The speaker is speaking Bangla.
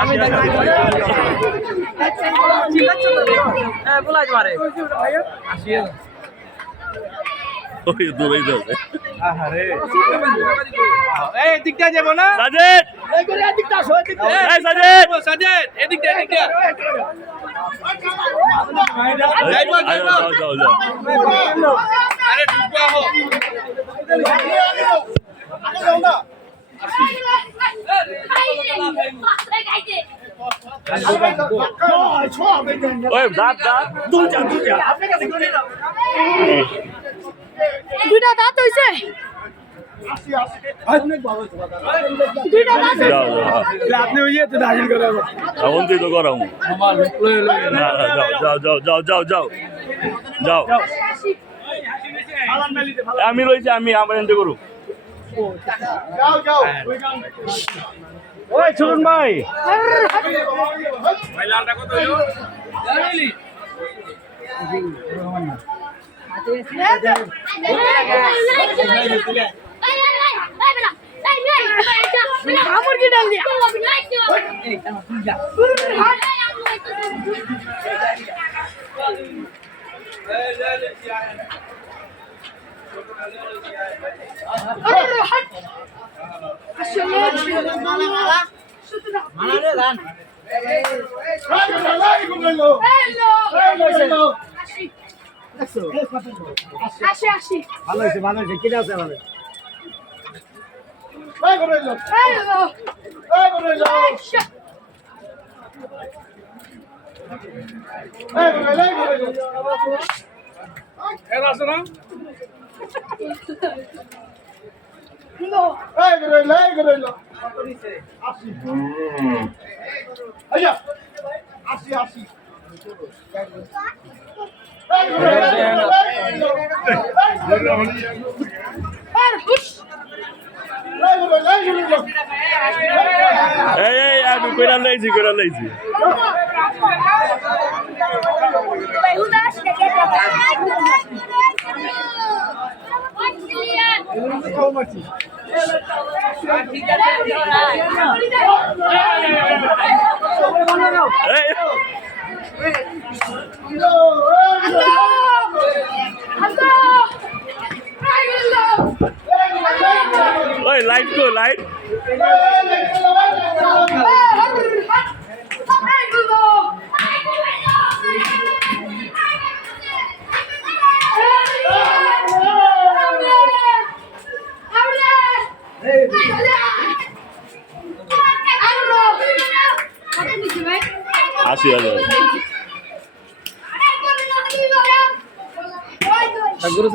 আমি বলাই মারে আসিয়ে ওই দূরেই যাবে আহারে এই দিকটা যাব না সাজেদ এই করে দিকটা আসো দিকটা এই সাজেদ সাজেদ এদিকটা যাও যাও যাও আরে ঢুকবা হো আগে যাও না ওই দাঁত দাঁত দুলটা আপনি কাছে করে দাও দুইটা দাঁত হইছে দুইটা দাঁত যাও যাও আপনি ওই তো দাঁড়িয়ে করে এখন তুই তো করাম না যাও যাও যাও যাও যাও যাও আমি রয়েছি আমি আমার এনজয় করুক যাও যাও ওই শুনুন ভাই আমার কি ডাল দিয়া ভালো হয়েছে কিনে আছে ভালো এই এই আমি কইরা লইছি ওই লাইট কো লাইট আসি